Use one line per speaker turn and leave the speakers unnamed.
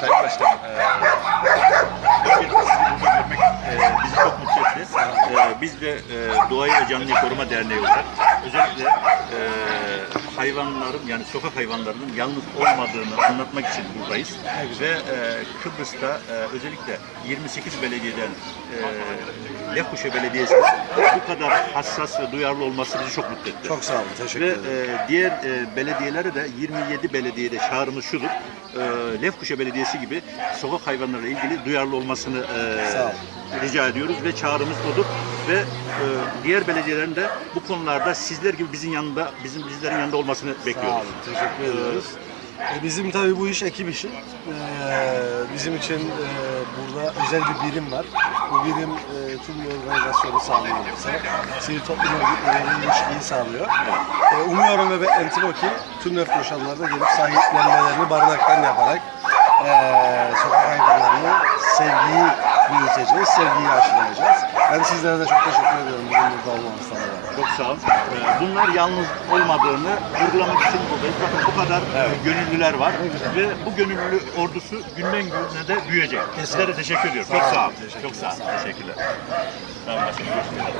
Sayın Başkanım, e, burada görmek e, bizi çok mutlu etti. E, biz de e, Doğayı ve Canlıyı Koruma Derneği olarak özellikle e, hayvanların yani sokak hayvanlarının yalnız olmadığını anlatmak için buradayız. Ve e, Kıbrıs'ta e, özellikle 28 belediyeden e, Lefkoşa Belediyesi'nin bu kadar hassas ve duyarlı olması bizi çok mutlu etti.
Çok sağ olun. Teşekkür
Ve
ederim.
e, diğer e, belediyelere de 27 belediyede çağrımız şudur. E, Lefkuşa Belediyesi gibi sokak hayvanlarıyla ilgili duyarlı olmasını e. rica ediyoruz ve çağrımız odur. Ve e, diğer belediyelerin de bu konularda sizler gibi bizim yanında, bizim bizlerin yanında olmasını
Sağ
bekliyoruz.
olun. Teşekkür ediyoruz. E, bizim tabii bu iş ekip işi. E, bizim için e, burada özel bir birim var. Bu birim e, tüm organizasyonu sağlıyor bize. Sivil toplum örgütleriyle ilişkiyi sağlıyor. E, umuyorum ve beklentili o ki tüm nefkoşanlar da gelip sahiplenmelerini barınaktan yaparak e, sokak hayvanlarını sevgiyi büyüteceğiz, sevgiyi aşılayacağız. Ben sizlere de çok teşekkür ediyorum bugün burada olmanızdan dolayı.
Çok sağ olun. E, bunlar yalnız olmadığını vurgulamak için buradayız. Bakın bu kadar e, gönüllüler var ve bu gönüllü ordusu günden güne de büyüyecek. Sizlere teşekkür ediyorum. Çok
Sağ olun.
Çok sağ olun. Teşekkürler. Sağ olun başkanım. Görüşmek üzere.